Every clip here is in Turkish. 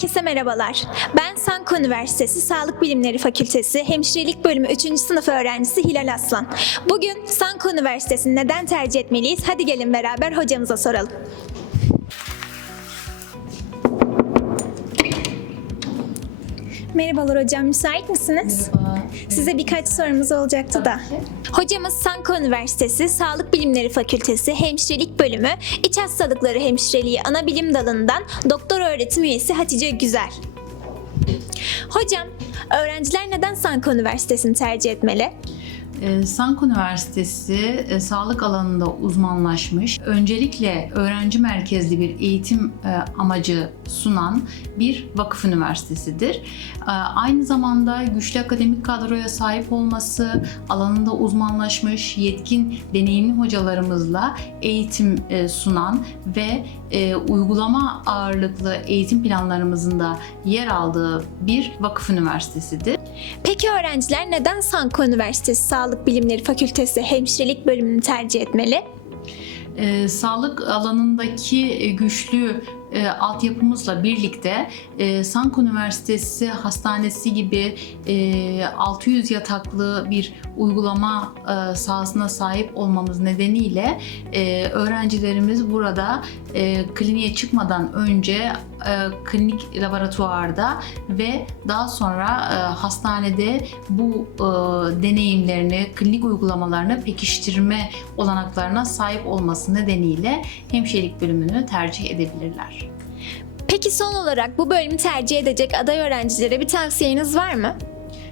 Herkese merhabalar. Ben Sanko Üniversitesi Sağlık Bilimleri Fakültesi Hemşirelik Bölümü 3. sınıf öğrencisi Hilal Aslan. Bugün Sanko Üniversitesi'ni neden tercih etmeliyiz? Hadi gelin beraber hocamıza soralım. Merhabalar hocam, müsait misiniz? Size birkaç sorumuz olacaktı da. Hocamız Sanko Üniversitesi Sağlık Bilimleri Fakültesi Hemşirelik Bölümü İç Hastalıkları Hemşireliği ana bilim dalından doktor öğretim üyesi Hatice Güzel. Hocam, öğrenciler neden Sanko Üniversitesi'ni tercih etmeli? Ee, Sanko Üniversitesi e, sağlık alanında uzmanlaşmış, öncelikle öğrenci merkezli bir eğitim e, amacı sunan bir vakıf üniversitesidir. E, Aynı zamanda güçlü akademik kadroya sahip olması, alanında uzmanlaşmış, yetkin, deneyimli hocalarımızla eğitim e, sunan ve uygulama ağırlıklı eğitim planlarımızın da yer aldığı bir vakıf üniversitesidir. Peki öğrenciler neden Sanko Üniversitesi Sağlık Bilimleri Fakültesi Hemşirelik Bölümünü tercih etmeli? e, sağlık alanındaki güçlü e, altyapımızla birlikte e, Sanko Üniversitesi Hastanesi gibi e, 600 yataklı bir uygulama e, sahasına sahip olmamız nedeniyle e, öğrencilerimiz burada e, kliniğe çıkmadan önce e, klinik laboratuvarda ve daha sonra e, hastanede bu e, deneyimlerini, klinik uygulamalarını pekiştirme olanaklarına sahip olması nedeniyle hemşirelik bölümünü tercih edebilirler. Peki son olarak bu bölümü tercih edecek aday öğrencilere bir tavsiyeniz var mı?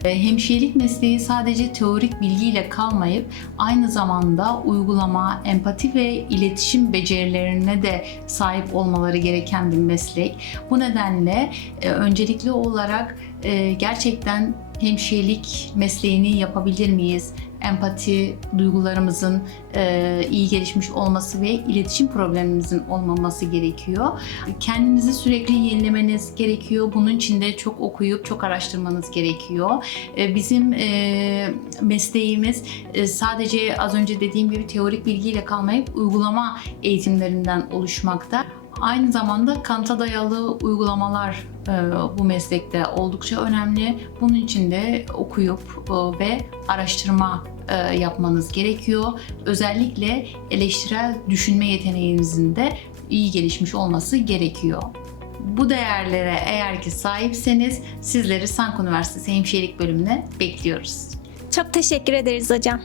E, Hemşirelik mesleği sadece teorik bilgiyle kalmayıp aynı zamanda uygulama, empati ve iletişim becerilerine de sahip olmaları gereken bir meslek. Bu nedenle e, öncelikli olarak e, gerçekten hemşirelik mesleğini yapabilir miyiz? Empati duygularımızın e, iyi gelişmiş olması ve iletişim problemimizin olmaması gerekiyor. Kendinizi sürekli yenilemeniz gerekiyor. Bunun için de çok okuyup çok araştırmanız gerekiyor. E, Bizim e, mesleğimiz e, sadece az önce dediğim gibi teorik bilgiyle kalmayıp uygulama eğitimlerinden oluşmakta. Aynı zamanda kanta dayalı uygulamalar e, bu meslekte oldukça önemli. Bunun için de okuyup e, ve araştırma e, yapmanız gerekiyor. Özellikle eleştirel düşünme yeteneğinizin de iyi gelişmiş olması gerekiyor. Bu değerlere eğer ki sahipseniz sizleri Sanko Üniversitesi Hemşirelik Bölümüne bekliyoruz. Çok teşekkür ederiz hocam.